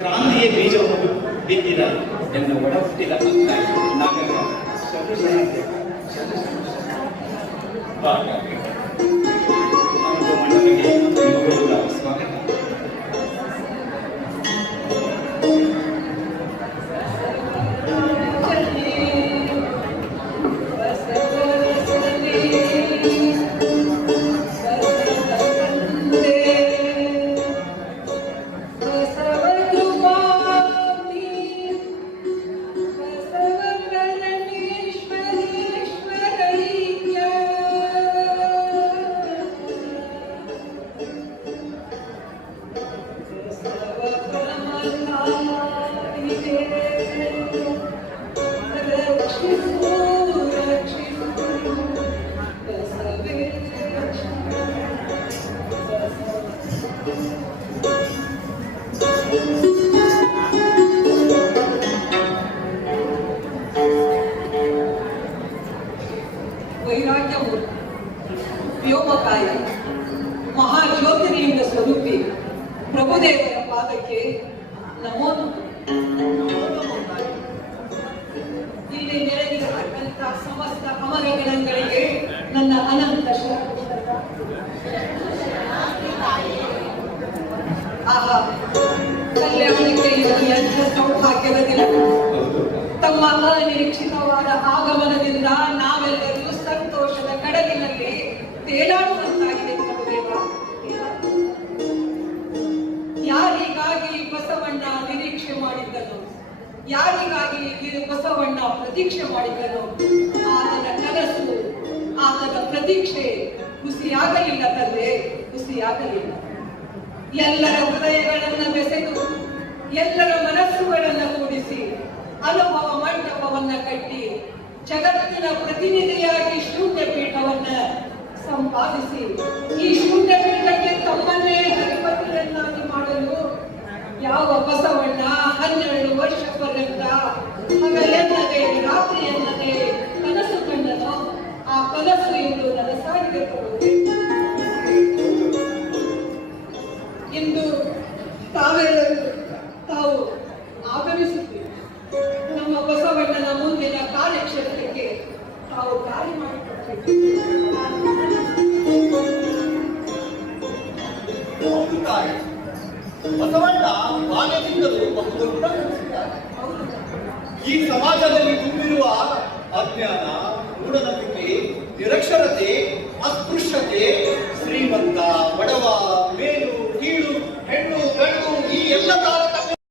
ಕ್ರಾಂತಿಯ ಬೀಜವನ್ನು ಬಿತ್ತಿದ ಎಂದು ಒಡ ಹುಟ್ಟಿದ ನಾಗರ ಮಂಡಳಿಗೆ ಸ್ವಾಗತ. ವೈರಾಗ್ಯವು ವ್ಯೋಮಕಾಯ ಮಹಾಜ್ಯೋತಿರ್ಲಿಂಗ ಸ್ವರೂಪಿ ಪ್ರಭುದೇವರ ಪಾದಕ್ಕೆ ನಮೋ ಇಲ್ಲಿ ನೆರೆದಿರತಕ್ಕಂಥ ಸಮಸ್ತ ಅಮರಗಣಗಳಿಗೆ ನನ್ನ ಅನಂತ ಆಹಾ ಕಲ್ಯಾಣಕ್ಕೆ ಎಂಥ ಸೌಭಾಗ್ಯದ ದಿನ. ತಮ್ಮ ಅನಿರೀಕ್ಷಿತವಾದ ಆಗಮನದಿಂದ ನಾವೆಲ್ಲರೂ ಸಂತೋಷದ ಕಡಲಿನಲ್ಲಿ ತೇಲಾಡುವಂತಾಗಿದೆ ಪ್ರಭುದೇವ. ಯಾರಿಗಾಗಿ ಬಸವಣ್ಣ ನಿರೀಕ್ಷೆ ಮಾಡಿದ್ದನು, ಯಾರಿಗಾಗಿ ಬಸವಣ್ಣ ಪ್ರತೀಕ್ಷೆ ಮಾಡಿದ್ದನು, ಆತನ ಕನಸು ಆತನ ಪ್ರತೀಕ್ಷೆ ಹುಸಿಯಾಗಲಿಲ್ಲ ತಂದೆ, ಹುಸಿಯಾಗಲಿಲ್ಲ. ಎಲ್ಲರ ಹೃದಯಗಳನ್ನು ಬೆಸೆದು ಎಲ್ಲರ ಮನಸ್ಸುಗಳನ್ನು ಕೂಡಿಸಿ ಅನುಭವ ಮಂಟಪವನ್ನ ಕಟ್ಟಿ ಜಗತ್ತಿನ ಪ್ರತಿನಿಧಿಯಾಗಿ ಶೂನ್ಯ ಪೀಠವನ್ನ ಸಂಪಾದಿಸಿ ಈ ಶೂನ್ಯ ಪೀಠಕ್ಕೆ ತಮ್ಮನ್ನೇ ಅಧಿಪತಿಯನ್ನಾಗಿ ಮಾಡಲು ಯಾವ ಬಸವಣ್ಣ 12 ವರ್ಷ ಪರ್ಯಂತ ಹಗಲೆನ್ನದೆ ರಾತ್ರಿ ಎನ್ನದೆ ಕನಸು ಕಂಡನೋ ಆ ಕನಸು ಇಂದು ನನಸಾಗಿದೆ. ಇಂದು ತಾವೆಲ್ಲರೂ ತಾವು ಆಗಮಿಸುತ್ತೀವಿ. ನಮ್ಮ ಬಸವಣ್ಣನ ಮುಂದಿನ ಕಾರ್ಯಕ್ಷೇತ್ರಕ್ಕೆ ತಾವು ಕಾರ್ಯ ಮಾಡಿಕೊಡ್ತೀವಿ. ಬಸವಣ್ಣ ಬಾಲ್ಯದಿಂದಲೂ ಬಹುದೊಡ್ಡ ಕನಸಿದ್ದಾರೆ. ಈ ಸಮಾಜದಲ್ಲಿ ತುಂಬಿರುವ ಅಜ್ಞಾನ, ಮೂಢನಂಬಿಕೆ, ನಿರಕ್ಷರತೆ, ಅಸ್ಪೃಶ್ಯತೆ, ಶ್ರೀಮಂತ, ಬಡವ, ಮೇಲು, ಕೀಳು, ಹೆಣ್ಣು, ಗಂಡು ಈ ಎಲ್ಲ